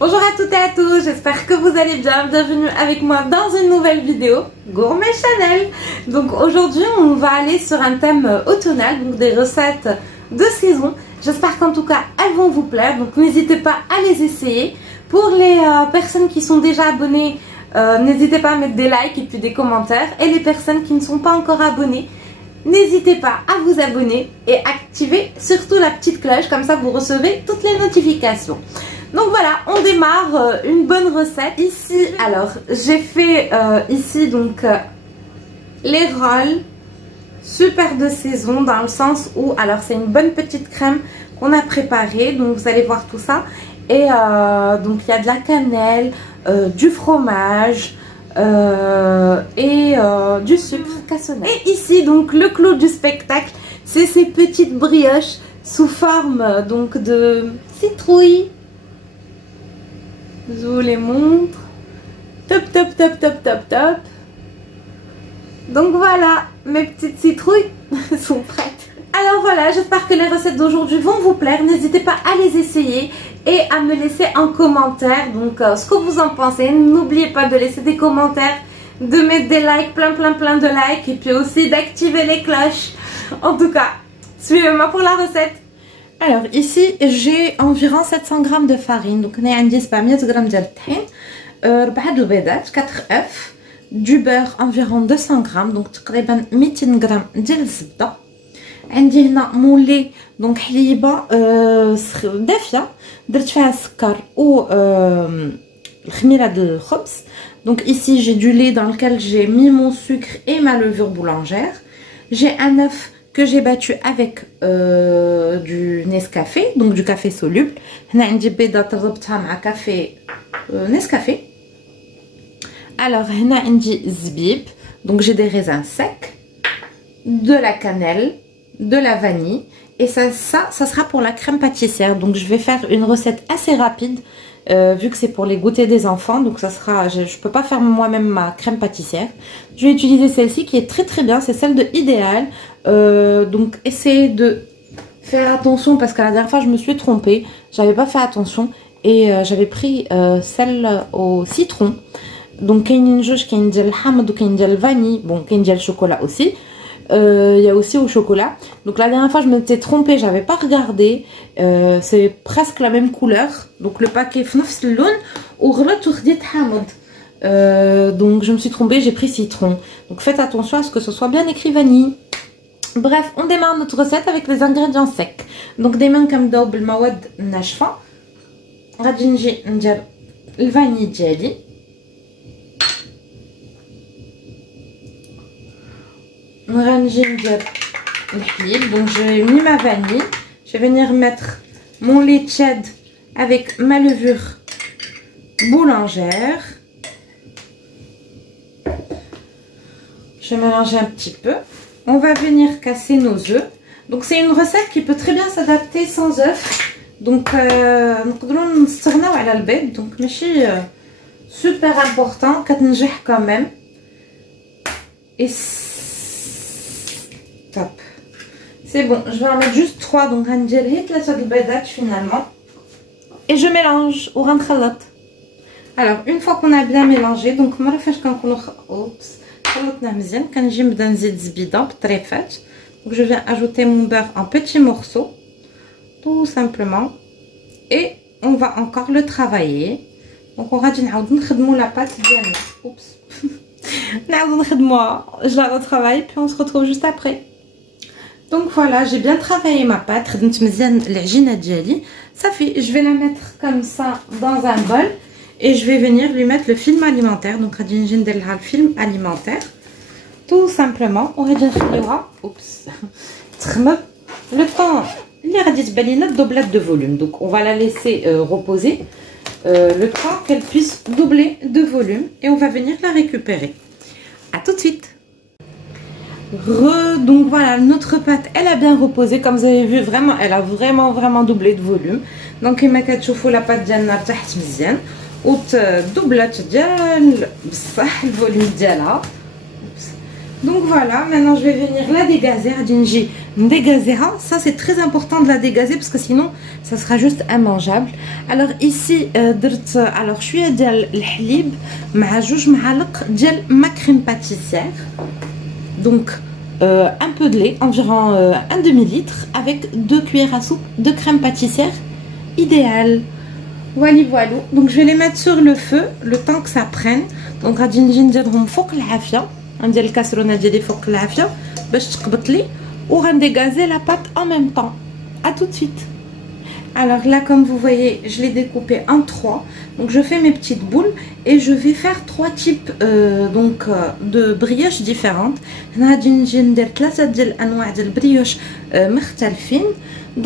Bonjour à toutes et à tous, j'espère que vous allez bien. Bienvenue avec moi dans une nouvelle vidéo Gourmet Channel. Donc aujourd'hui on va aller sur un thème automnal, donc des recettes de saison. J'espère qu'en tout cas elles vont vous plaire, donc n'hésitez pas à les essayer. Pour les personnes qui sont déjà abonnées, n'hésitez pas à mettre des likes et puis des commentaires. Et les personnes qui ne sont pas encore abonnées, n'hésitez pas à vous abonner et activer surtout la petite cloche, comme ça vous recevez toutes les notifications. Donc voilà, on démarre une bonne recette. Ici, alors j'ai fait ici donc les rolls super de saison, dans le sens où, alors c'est une bonne petite crème qu'on a préparée, donc vous allez voir tout ça. Et donc il y a de la cannelle, du fromage et du sucre cassonade. Et ici donc le clou du spectacle, c'est ces petites brioches sous forme donc de citrouille. Je vous les montre. Top, top, top, top, top, top. Donc voilà, mes petites citrouilles sont prêtes. Alors voilà, j'espère que les recettes d'aujourd'hui vont vous plaire. N'hésitez pas à les essayer et à me laisser en commentaire donc ce que vous en pensez. N'oubliez pas de laisser des commentaires, de mettre des likes, plein de likes, et puis aussi d'activer les cloches. En tout cas, suivez-moi pour la recette. Alors ici j'ai environ 700 g de farine, donc on a 700 g de tahine, 4 البيضات, 4 œufs, du beurre environ 200 g, donc تقريبا 200 g ديال الزبده. عندي هنا مولي دونك حليبه دافيه درت فيها السكر و الخميره ديال الخبز. Donc ici j'ai du lait dans lequel j'ai mis mon sucre et ma levure boulangère. J'ai un œuf que j'ai battu avec du Nescafé, donc du café soluble. هنا عندي بيضه طربتها مع كافي Nescafé. Alors هنا عندي الزبيب, donc j'ai des raisins secs, de la cannelle, de la vanille, et ça sera pour la crème pâtissière. Donc je vais faire une recette assez rapide vu que c'est pour les goûters des enfants, donc ça sera, je peux pas faire moi-même ma crème pâtissière. Je vais utiliser celle-ci qui est très bien, c'est celle de Idéal. Donc essayez de faire attention parce que la dernière fois je me suis trompée, j'avais pas fait attention et j'avais pris celle au citron. Donc كاينين جوج, كاين ديال الحامض وكاين ديال الفاني, bon كاين ديال الشوكولا aussi. Il y a aussi au chocolat. Donc la dernière fois je m'étais trompée, j'avais pas regardé. C'est presque la même couleur. Donc le paquet في نفس اللون وغلطت وخديت حامض. Donc je me suis trompée, j'ai pris citron. Donc faites attention à ce que ce soit bien écrit vanille. Bref, on démarre notre recette avec les ingrédients secs. Donc دايما كنبداو بالمواد الناشفه. غادي نجي ندير الفاني ديالي. Donc j'ai mis ma vanille, je vais venir mettre mon lait tiède avec ma levure boulangère. Je vais mélanger un petit peu. On va venir casser nos œufs. Donc c'est une recette qui peut très bien s'adapter sans œufs. Donc نقدروا نستغناو على البيض, donc ماشي super important, كتنجح quand même. Et top. C'est bon, je vais en mettre juste 3, donc غندير هي 3 البيضات finalement. Et je mélange وغنخلط. Alors une fois qu'on a bien mélangé, donc مرة فاش كنكونوا خلطنا مزيان كنجي نبدا نزيد زبيده بطريفات. Donc je viens ajouter mon beurre en petits morceaux, tout simplement, et on va encore le travailler. Donc on غادي نعاودو نخدموا la pâte ديالنا. Oups. نعاودو نخدموها, je la retravaille puis on se retrouve juste après. Donc voilà, j'ai bien travaillé ma pâte. خدمت مزيان العجينه ديالي. Ça fait, je vais la mettre comme ça dans un bol et je vais venir lui mettre le film alimentaire. Donc غادي نجي ندير لها الفيلم alimentaire tout simplement. وغادي نخليوها اوبس تخمم le temps اللي غادي تبان لينا الدوبلات de volume. Donc on va la laisser reposer le temps qu'elle puisse doubler de volume et on va venir la récupérer. À tout de suite. Donc voilà, notre pâte elle a bien reposé, comme vous avez vu, vraiment elle a vraiment doublé de volume. Donc كما كتشوفوا la pâte ديالنا ارتاحت مزيان وتدوبلات ديال بصح الفوليوم ديالها. Donc voilà, maintenant je vais venir la dégazer. Ça c'est très important de la dégazer parce que sinon ça sera juste immangeable. Alors ici alors je suis ديال الحليب مع 2 معالق ديال ma crème pâtissière. Donc un peu de lait, environ un demi-litre, avec 2 cuillères à soupe de crème pâtissière idéal. Voilà. Donc je vais les mettre sur le feu le temps que ça prenne. Donc غادي نجي نديرهم فوق العافيه، ندير الكاسرونه ديالي فوق العافيه باش تقبط لي وغنديغازي la pâte en même temps. À tout de suite. Alors là, comme vous voyez, je l'ai découpé en 3. Donc je fais mes petites boules et je vais faire 3 types de brioches différentes.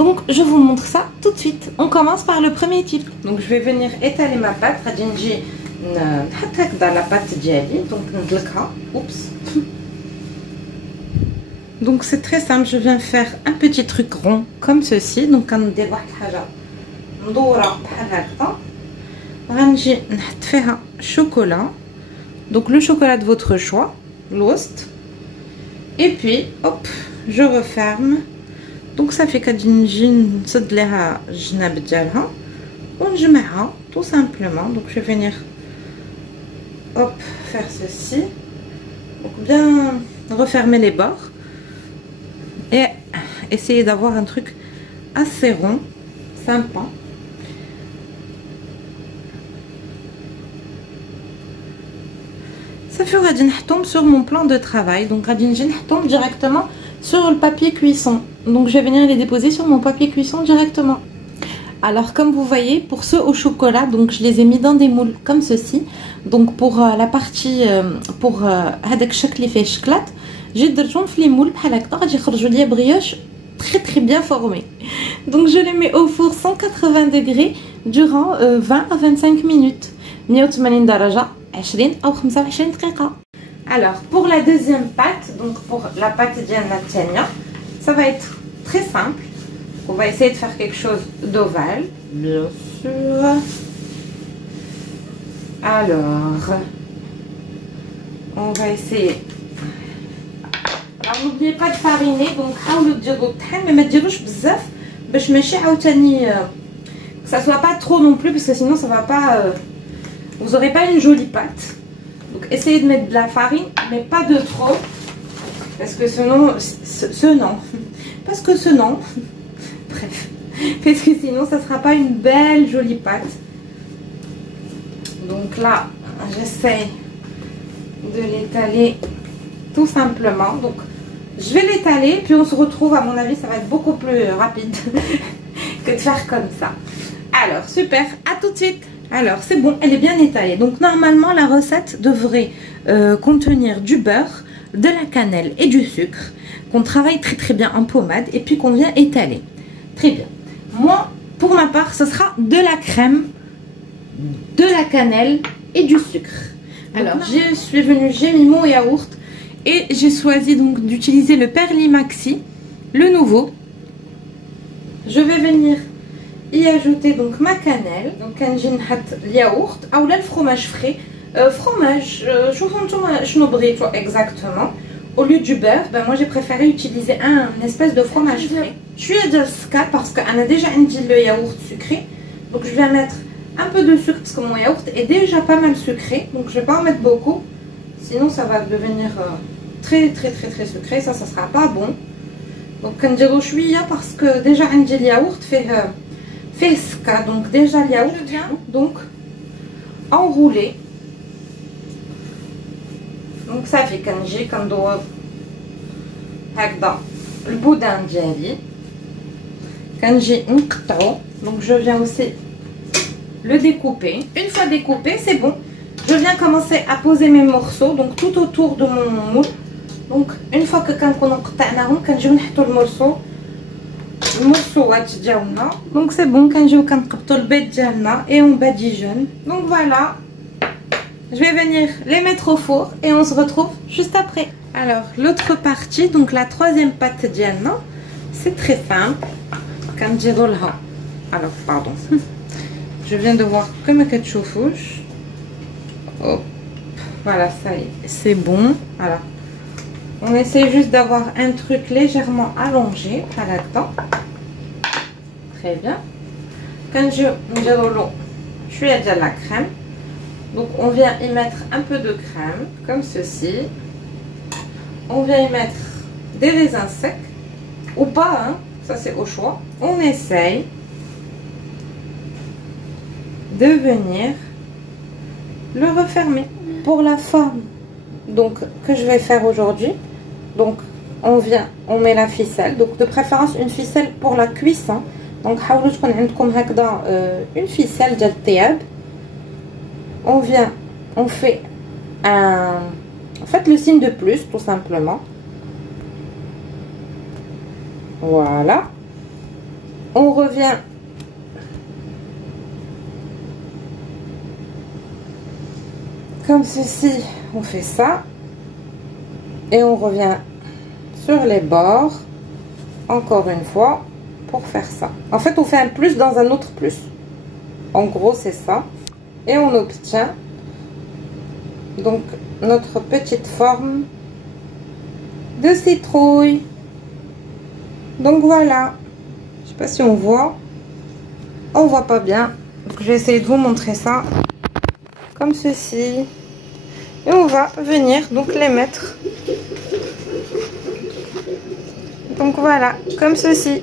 Donc je vous montre ça tout de suite. On commence par le premier type. Donc je vais venir étaler ma pâte. Dans la pâte diali. Oups. Donc c'est très simple, je viens faire un petit truc rond comme ceci. Donc quand on dévoile chocolat, donc le chocolat de votre choix, l'ost, et puis hop, je referme. Donc ça fait tout simplement. Donc je vais venir hop faire ceci, donc bien refermer les bords et essayer d'avoir un truc assez rond, sympa. Ça fait que je tombe sur mon plan de travail, donc je tombe directement sur le papier cuisson. Donc je vais venir les déposer sur mon papier cuisson directement. Alors comme vous voyez, pour ceux au chocolat, donc je les ai mis dans des moules comme ceci. Donc pour la partie pour هذاك الشكل اللي فيه الشكلاط j'ai درتهم في les moules بحال هكا غادي يخرجوا لي brioche très bien formés. Donc je les mets au four 180 degrés durant 20 à 25 minutes. 180 درجة 20 أو 25 دقيقة. Alors pour la deuxième pâte, donc pour la pâte ديالنا الثانية, ça va être très simple. On va essayer de faire quelque chose d'ovale, bien sûr. Alors, on va essayer. Alors n'oubliez pas de fariner, donc حاولوا ديروا الطحين mais ما ديروش بزاف باش ماشي عاوتاني que ça soit pas trop non plus parce que sinon ça va pas vous aurez pas une jolie pâte. Donc essayez de mettre de la farine mais pas de trop parce que bref, parce que sinon ça sera pas une belle jolie pâte. Donc là j'essaye de l'étaler tout simplement. Donc je vais l'étaler puis on se retrouve, à mon avis ça va être beaucoup plus rapide que de faire comme ça. Alors super, à tout de suite. Alors c'est bon, elle est bien étalée. Donc normalement la recette devrait contenir du beurre, de la cannelle et du sucre qu'on travaille très bien en pommade et puis qu'on vient étaler. Très bien. Moi, pour ma part, ce sera de la crème, de la cannelle et du sucre. Alors, j'ai mis mon yaourt et j'ai choisi donc d'utiliser le Perli Maxi, le nouveau. Je vais venir y ajouter donc ma cannelle. Donc, j'ai mis le yaourt ou le fromage frais. Fromage, je vous montre exactement. Au lieu du beurre, ben moi j'ai préféré utiliser une espèce de fromage frais. Je suis à Delska parce qu'on a déjà le yaourt sucré. Donc je vais mettre un peu de sucre parce que mon yaourt est déjà pas mal sucré. Donc je vais pas en mettre beaucoup. Sinon ça va devenir très sucré. Ça sera pas bon. Donc on dirait chouïa parce que déjà le yaourt fait ska. Donc déjà le yaourt vient donc enrouler. Donc ça fait كنجي كندور هكذا البودان ديالي كنجي نقطعو. Donc je viens aussi le découper. Une fois découpé, c'est bon. Je viens commencer à poser mes morceaux donc tout autour de mon moule. Donc une fois que كنكونوا قطعناهم كنجيو نحطوا المرصوات ديالنا. Donc c'est bon, كنجيو كنقبطوا البيض ديالنا et on badigeonne. Donc voilà. Je vais venir les mettre au four et on se retrouve juste après. Alors l'autre partie, donc la troisième pâte diana, c'est très simple. Alors pardon, je viens de voir comme un chauffouche. Oh, voilà, ça y est, c'est bon. Alors On essaie juste d'avoir un truc légèrement allongé là-dedans. Très bien. Quand je suis à la crème. Donc on vient y mettre un peu de crème, comme ceci. On vient y mettre des raisins secs, ou pas, hein, ça c'est au choix. On essaye de venir le refermer. Pour la forme donc que je vais faire aujourd'hui, donc on met la ficelle, donc de préférence une ficelle pour la cuisson. Donc حاولوا تكون عندكم هكذا une ficelle ديال الطياب. On fait le signe de plus, tout simplement. Voilà. On revient comme ceci, on fait ça. Et on revient sur les bords, encore une fois, pour faire ça. En fait, on fait un plus dans un autre plus. En gros, c'est ça. Et on obtient donc notre petite forme de citrouille. Donc voilà, je sais pas si on voit pas bien, donc je vais essayer de vous montrer ça comme ceci, et on va venir donc les mettre, donc voilà, comme ceci.